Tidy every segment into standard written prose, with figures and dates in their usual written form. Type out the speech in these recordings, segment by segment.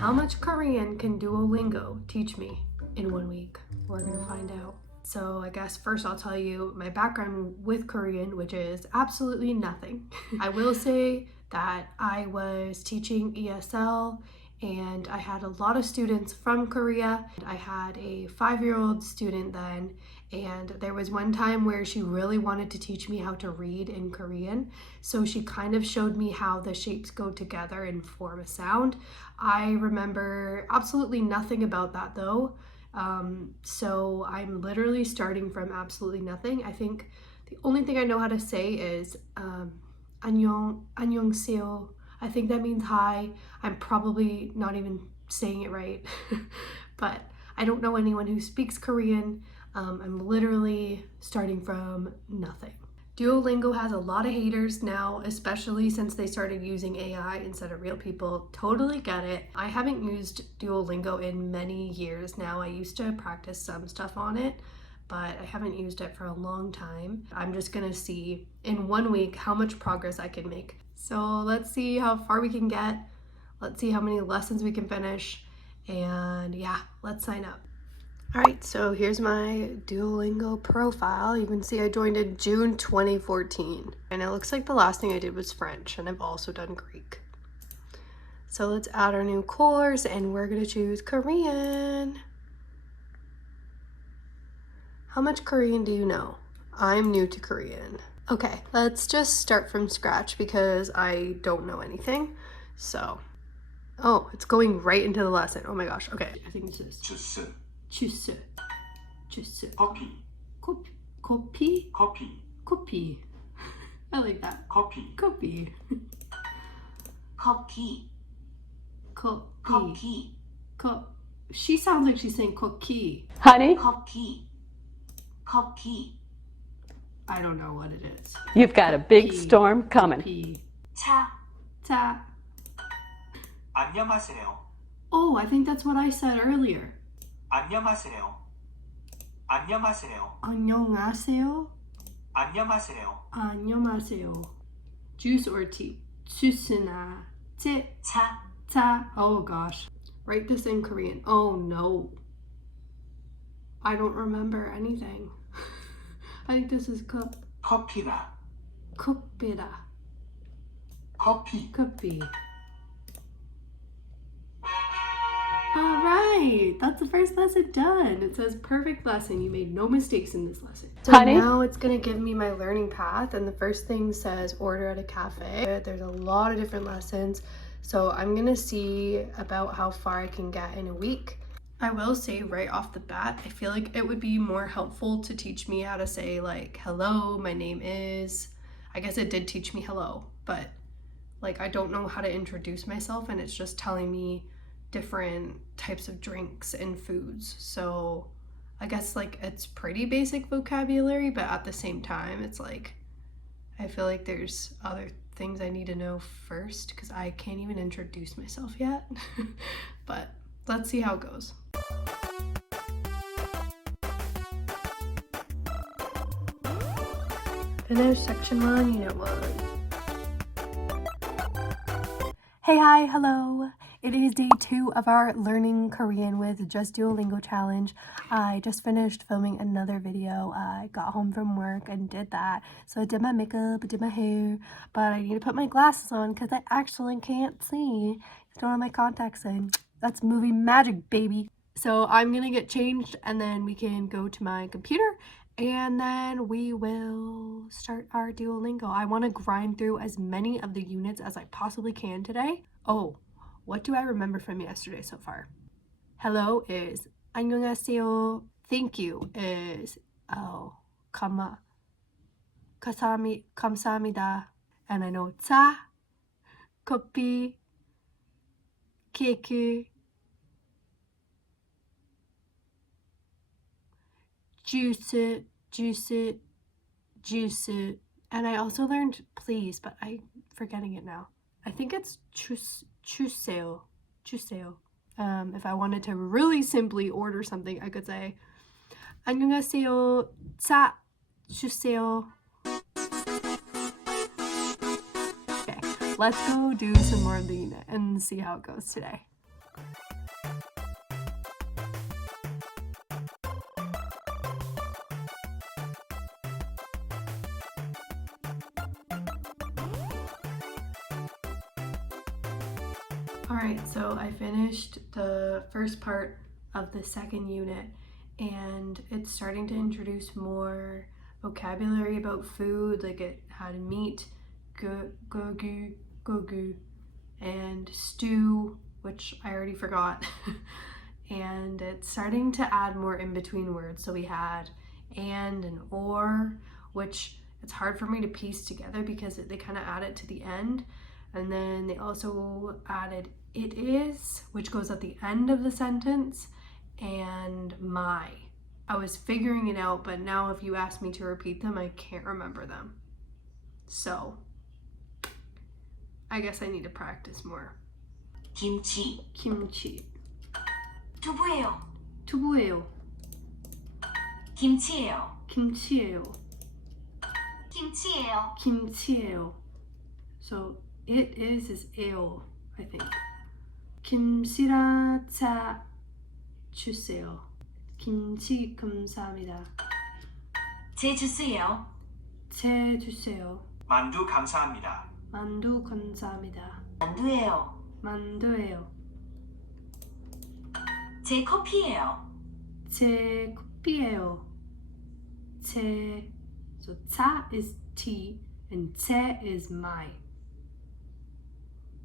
How much Korean can Duolingo teach me in 1 week? We're gonna find out. So I guess first I'll tell you my background with Korean, which is absolutely nothing. I will say that I was teaching ESL and I had a lot of students from Korea. I had a 5-year-old student then, and there was one time where she really wanted to teach me how to read in Korean. So she kind of showed me how the shapes go together and form a sound. I remember absolutely nothing about that though. So I'm literally starting from absolutely nothing. I think the only thing I know how to say is 안녕하세요. I think that means hi. I'm probably not even saying it right, but I don't know anyone who speaks Korean. I'm literally starting from nothing. Duolingo has a lot of haters now, especially since they started using AI instead of real people. Totally get it. I haven't used Duolingo in many years now. I used to practice some stuff on it, but I haven't used it for a long time. I'm just gonna see in 1 week how much progress I can make. So let's see how far we can get. Let's see how many lessons we can finish. And yeah, let's sign up. All right, so here's my Duolingo profile. You can see I joined in June 2014. And it looks like the last thing I did was French, and I've also done Greek. So let's add our new course, and we're gonna choose Korean. How much Korean do you know? I'm new to Korean. Okay, let's just start from scratch because I don't know anything. So, oh, it's going right into the lesson. Oh my gosh, okay. I think this is 주스, 주스, 주스. 커피, Coffee? 커피, Coffee. I like that. 커피, Coffee. 커피, Coffee. 커피, She sounds like she's saying cookie. Honey, 커피, 커피, I don't know what it is. you've got a big Coffee. storm coming. Coffee. 차, Ta. 안녕하세요, Oh, I think that's what I said earlier. 안녕하세요, 안녕하세요, 안녕하세요. 안녕하세요, 안녕하세요. Juice or tea? 주스나 찌. 차, Ta. Oh gosh. Write this in Korean. Oh no. I don't remember anything. I think this is 커피라, cupida. 커피, Could All right, that's the first lesson done. It says perfect lesson. You made no mistakes in this lesson. So Honey? now it's gonna give me my learning path, and the first thing says order at a cafe. There's a lot of different lessons, so I'm gonna see about how far I can get in a week. I will say right off the bat, I feel like it would be more helpful to teach me how to say like, hello, my name is. I guess it did teach me hello, but like I don't know how to introduce myself, and it's just telling me different types of drinks and foods. So I guess like it's pretty basic vocabulary, but at the same time, it's like, I feel like there's other things I need to know first because I can't even introduce myself yet. But let's see how it goes. Finish section 1, unit 1. Hey, hi, hello. It is day 2 of our Learning Korean with Just Duolingo challenge. I just finished filming another video. I got home from work and did that. So I did my makeup, I did my hair, but I need to put my glasses on because I actually can't see. I don't have my contacts in. That's movie magic, baby. So I'm gonna get changed and then we can go to my computer and then we will start our Duolingo. I want to grind through as many of the units as I possibly can today. Oh, what do I remember from yesterday so far? Hello is 안녕하세요. Thank you is 감사합니다. And I know 차, 커피, 케이크, juice, and I also learned please, but I'm forgetting it now. I think it's 주세요. If I wanted to really simply order something, I could say 안녕하세요, 차 주세요. Okay, let's go do some more of the unit and see how it goes today. Alright, so I finished the first part of the second unit, and it's starting to introduce more vocabulary about food, like it had meat, gogu, gogu, and stew, which I already forgot. And it's starting to add more in between words. So we had and or, which it's hard for me to piece together because they kind of add it to the end. And then they also added it is, which goes at the end of the sentence, and my. I was figuring it out, but now if you ask me to repeat them, I can't remember them. So I guess I need to practice more. 김치, 김치. 두부예요. 두부예요. 김치예요. 김치예요. 김치예요. 김치예요. So it is ale, I think. 김치랑 차 주세요. 김치 감사합니다. 제 주스예요. 제 주세요. 만두 감사합니다. 만두 감사합니다. 만두예요. 만두예요. 제 커피예요. 제 커피예요. 제, so 차 is tea and 제 is my.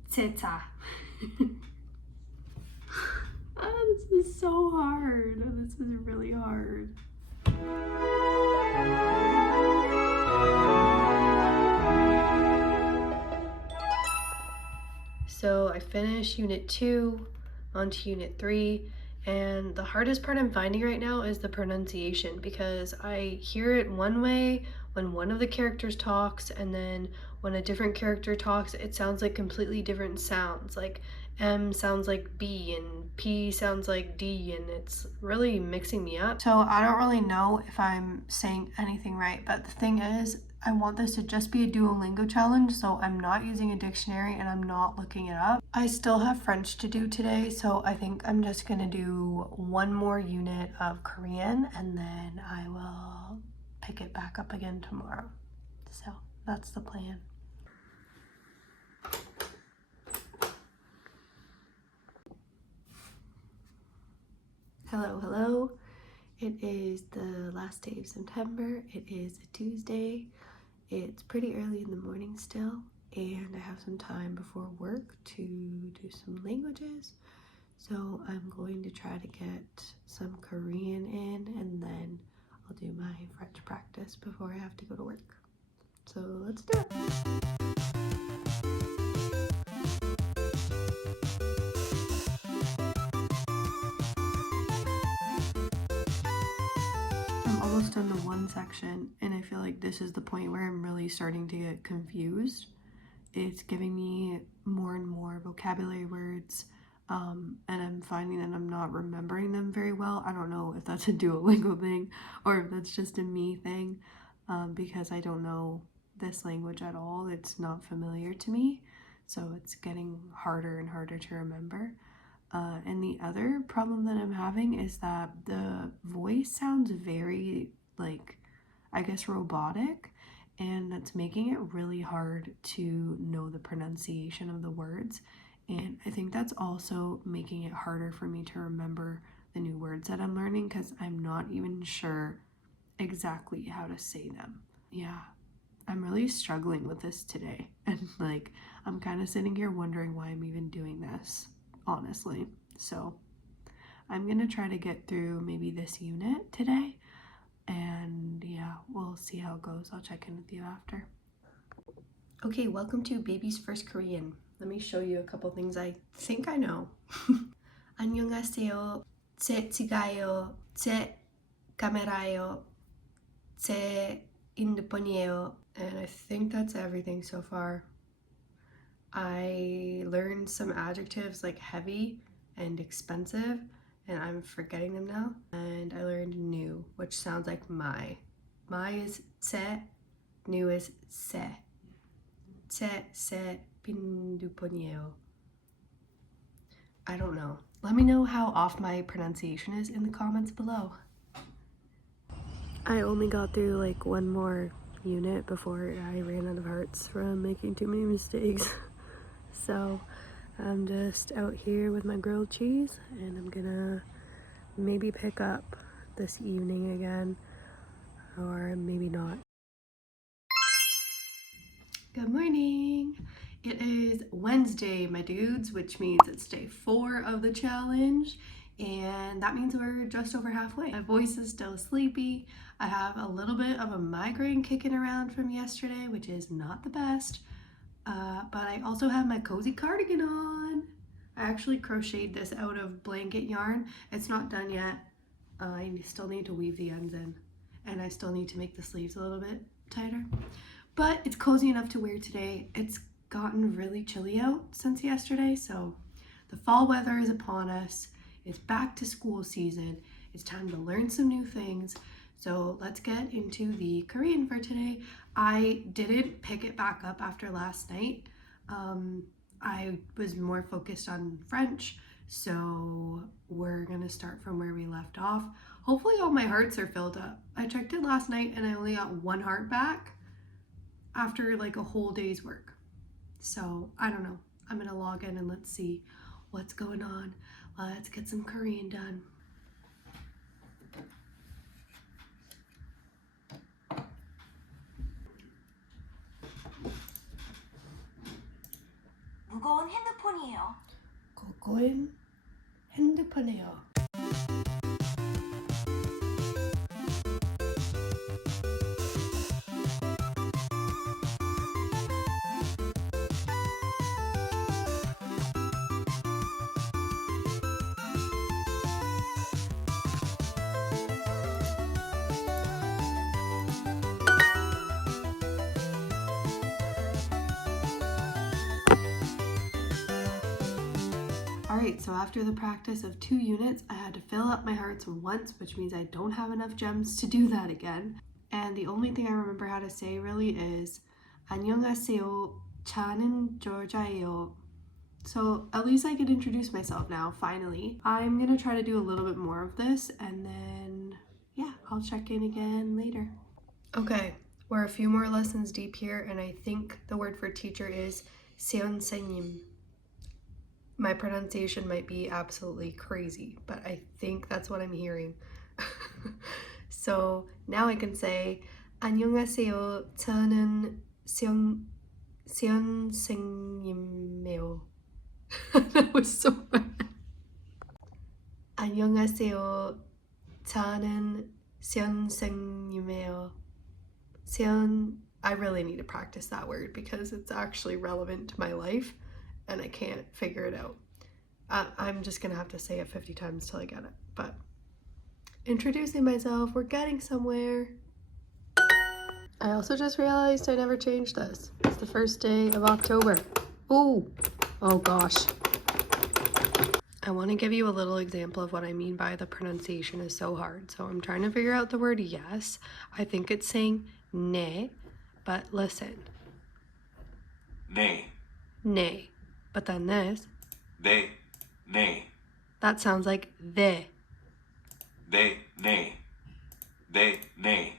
제 차. This is so hard. This is really hard. So I finished Unit 2, onto Unit 3, and the hardest part I'm finding right now is the pronunciation, because I hear it one way when one of the characters talks, and then when a different character talks, it sounds like completely different sounds. Like M sounds like B and P sounds like D, and it's really mixing me up. So I don't really know if I'm saying anything right, but the thing is, I want this to just be a Duolingo challenge, so I'm not using a dictionary and I'm not looking it up. I still have French to do today, so I think I'm just gonna do one more unit of Korean and then I will pick it back up again tomorrow. So that's the plan. Hello, hello. It is the last day of September. It is a Tuesday. It's pretty early in the morning still, and I have some time before work to do some languages. So I'm going to try to get some Korean in, and then I'll do my French practice before I have to go to work. So let's do it. I'm almost done the one section, and I feel like this is the point where I'm really starting to get confused. It's giving me more and more vocabulary words, and I'm finding that I'm not remembering them very well. I don't know if that's a Duolingo thing or if that's just a me thing, because I don't know this language at all. It's not familiar to me, so it's getting harder and harder to remember. And the other problem that I'm having is that the voice sounds very, like, I guess robotic, and that's making it really hard to know the pronunciation of the words. And I think that's also making it harder for me to remember the new words that I'm learning, because I'm not even sure exactly how to say them. Yeah, I'm really struggling with this today. And like, I'm kind of sitting here wondering why I'm even doing this, honestly. So I'm gonna try to get through maybe this unit today, and yeah, we'll see how it goes. I'll check in with you after. Okay, welcome to Baby's First Korean. Let me show you a couple things I think I know. 안녕하세요. 제 지가요. 제 카메라요. 제 핸드폰이에요. And I think that's everything so far. I learned some adjectives like heavy and expensive, and I'm forgetting them now. And I learned new, which sounds like my. My is 제, new is 세. 제 핸드폰이에요. I don't know. Let me know how off my pronunciation is in the comments below. I only got through like one more unit before I ran out of hearts from making too many mistakes. So I'm just out here with my grilled cheese and I'm gonna maybe pick up this evening again, or maybe not. Good morning. It is Wednesday, my dudes, which means it's day 4 of the challenge, and that means we're just over halfway. My voice is still sleepy. I have a little bit of a migraine kicking around from yesterday, which is not the best, but I also have my cozy cardigan on. I actually crocheted this out of blanket yarn. It's not done yet. I still need to weave the ends in, and I still need to make the sleeves a little bit tighter. But it's cozy enough to wear today. It's gotten really chilly out since yesterday, so the fall weather is upon us. It's back to school season. It's time to learn some new things. So let's get into the Korean for today. I didn't pick it back up after last night. I was more focused on French, so we're gonna start from where we left off. Hopefully all my hearts are filled up. I checked it last night and I only got 1 heart back after like a whole day's work. So I don't know. I'm gonna log in and let's see what's going on. Let's get some Korean done. 무거운 핸드폰이에요. 그건 핸드폰이에요. Alright, so after the practice of 2 units, I had to fill up my hearts once, which means I don't have enough gems to do that again. And the only thing I remember how to say really is 안녕하세요, 저는 조자예요. So at least I can introduce myself now, finally. I'm gonna try to do a little bit more of this, and then, yeah, I'll check in again later. Okay, we're a few more lessons deep here, and I think the word for teacher is 세연생님. My pronunciation might be absolutely crazy, but I think that's what I'm hearing. So now I can say 안녕하세요. 저는 세연생님이에요. That was so bad. 안녕하세요. 저는 세연생님이에요. I really need to practice that word because it's actually relevant to my life and I can't figure it out. I'm just gonna have to say it 50 times till I get it. But introducing myself, we're getting somewhere. I also just realized I never changed this. It's the first day of October. Oh gosh. I want to give you a little example of what I mean by the pronunciation is so hard. So I'm trying to figure out the word yes. I think it's saying ne, but listen. 네, Ne. But then this, 네, 네, that sounds like the. 네, 네, 네, 네,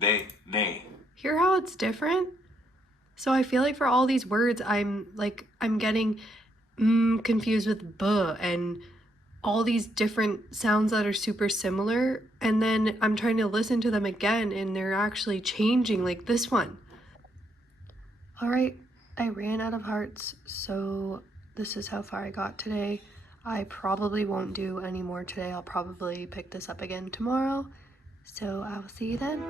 네, 네. Hear how it's different? So I feel like for all these words, I'm getting confused with b and all these different sounds that are super similar. And then I'm trying to listen to them again and they're actually changing, like this one. All right, I ran out of hearts, so this is how far I got today. I probably won't do any more today. I'll probably pick this up again tomorrow. So I will see you then.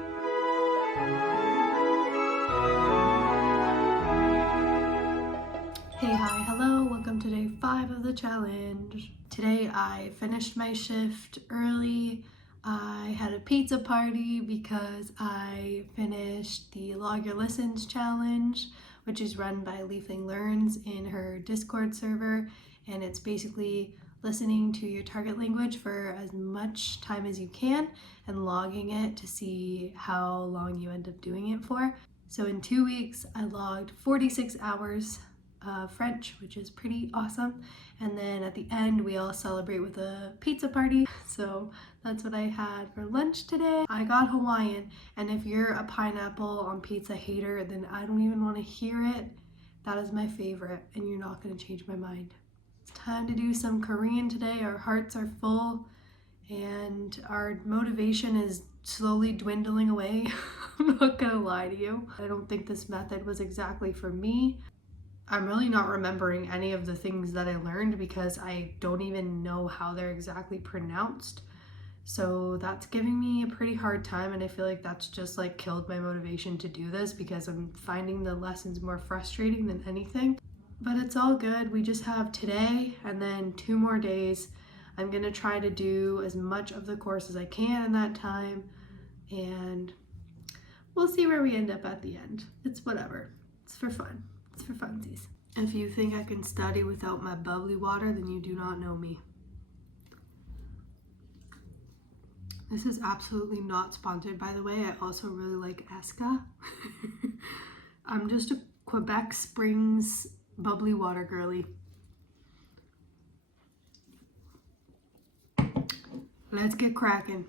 Hey, hi, hello, welcome to day 5 of the challenge. Today I finished my shift early. I had a pizza party because I finished the Log Your Listens challenge, which is run by Leafling Learns in her Discord server, and it's basically listening to your target language for as much time as you can and logging it to see how long you end up doing it for. So in 2 weeks, I logged 46 hours French, which is pretty awesome. And then at the end, we all celebrate with a pizza party. So that's what I had for lunch today. I got Hawaiian, and if you're a pineapple on pizza hater, then I don't even want to hear it. That is my favorite, and you're not going to change my mind. It's time to do some Korean today. Our hearts are full, and our motivation is slowly dwindling away. I'm not gonna lie to you. I don't think this method was exactly for me. I'm really not remembering any of the things that I learned because I don't even know how they're exactly pronounced. So that's giving me a pretty hard time, and I feel like that's just like killed my motivation to do this because I'm finding the lessons more frustrating than anything. But it's all good. We just have today and then 2 more days. I'm gonna try to do as much of the course as I can in that time, and we'll see where we end up at the end. It's whatever. It's for fun. It's for funsies. If you think I can study without my bubbly water, then you do not know me. This is absolutely not sponsored, by the way. I also really like Eska. I'm just a Quebec Springs bubbly water girly. Let's get cracking.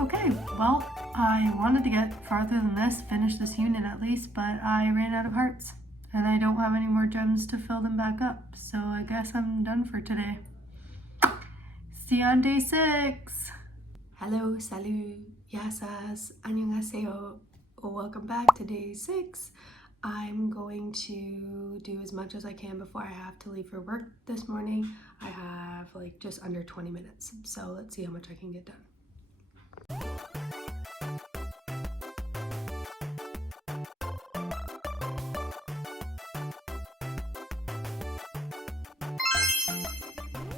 Okay, well, I wanted to get farther than this, finish this unit at least, but I ran out of hearts, and I don't have any more gems to fill them back up, so I guess I'm done for today. See you on day 6! Hello, salut, yasas, annyeonghaseyo. Welcome back to day 6. I'm going to do as much as I can before I have to leave for work this morning. I have like just under 20 minutes, so let's see how much I can get done.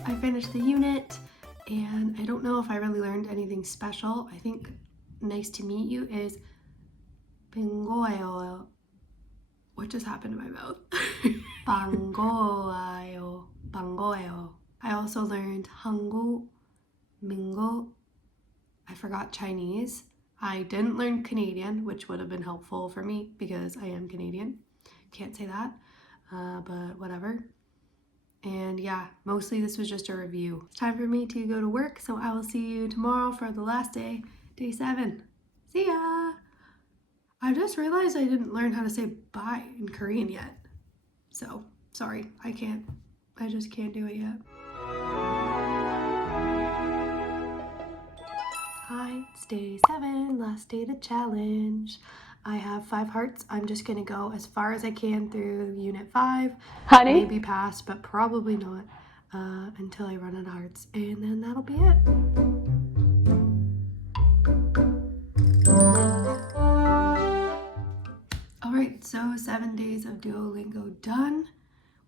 I finished the unit, and I don't know if I really learned anything special. I think nice to meet you is bangoyo. What just happened to my mouth? bangoyo, bangoyo. I also learned hangu, mingo. I forgot Chinese. I didn't learn Canadian, which would have been helpful for me because I am Canadian. Can't say that, but whatever. And yeah, mostly this was just a review. It's time for me to go to work, so I will see you tomorrow for the last day, day 7. See ya! I just realized I didn't learn how to say bye in Korean yet. So, sorry, I just can't do it yet. Hi, it's day 7, last day of the challenge. I have 5 hearts. I'm just gonna go as far as I can through unit 5. Honey? Maybe pass, but probably not until I run out of hearts. And then that'll be it. All right, so 7 days of Duolingo done.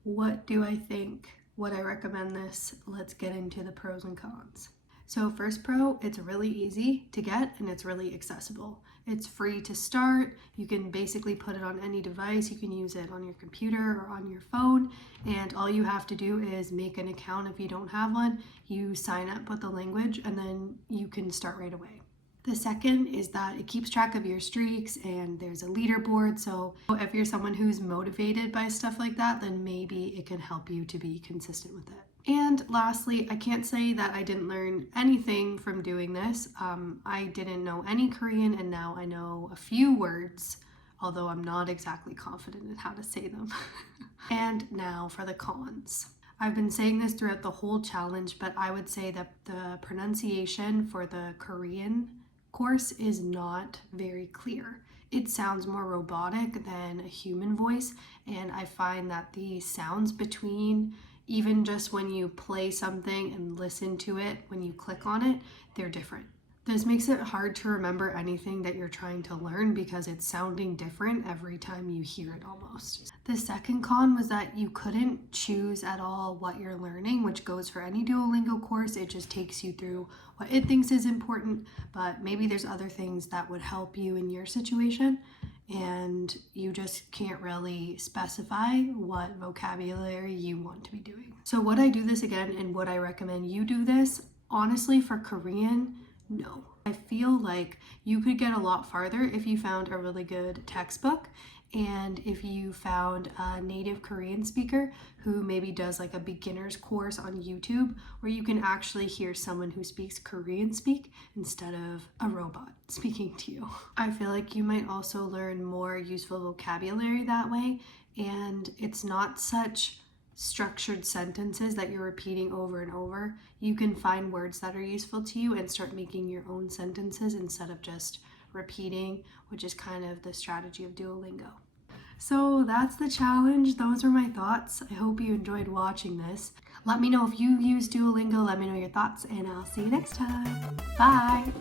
What do I think? Would I recommend this? Let's get into the pros and cons. So first pro, it's really easy to get and it's really accessible. It's free to start. You can basically put it on any device. You can use it on your computer or on your phone. And all you have to do is make an account if you don't have one. You sign up with the language and then you can start right away. The second is that it keeps track of your streaks and there's a leaderboard. So if you're someone who's motivated by stuff like that, then maybe it can help you to be consistent with it. And lastly, I can't say that I didn't learn anything from doing this. I didn't know any Korean and now I know a few words, although I'm not exactly confident in how to say them. And now for the cons. I've been saying this throughout the whole challenge, but I would say that the pronunciation for the Korean course is not very clear. It sounds more robotic than a human voice, and I find that the sounds between, even just when you play something and listen to it, when you click on it, they're different. This makes it hard to remember anything that you're trying to learn because it's sounding different every time you hear it almost. The second con was that you couldn't choose at all what you're learning, which goes for any Duolingo course. It just takes you through what it thinks is important, but maybe there's other things that would help you in your situation. and you just can't really specify what vocabulary you want to be doing. So would I do this again, and would I recommend you do this? Honestly, for Korean, no. I feel like you could get a lot farther if you found a really good textbook, and if you found a native Korean speaker who maybe does like a beginner's course on YouTube where you can actually hear someone who speaks Korean speak instead of a robot speaking to you. I feel like you might also learn more useful vocabulary that way, and it's not such structured sentences that you're repeating over and over. You can find words that are useful to you and start making your own sentences instead of just repeating, which is kind of the strategy of Duolingo. So that's the challenge. Those are my thoughts. I hope you enjoyed watching this. Let me know if you use Duolingo. Let me know your thoughts, and I'll see you next time. Bye!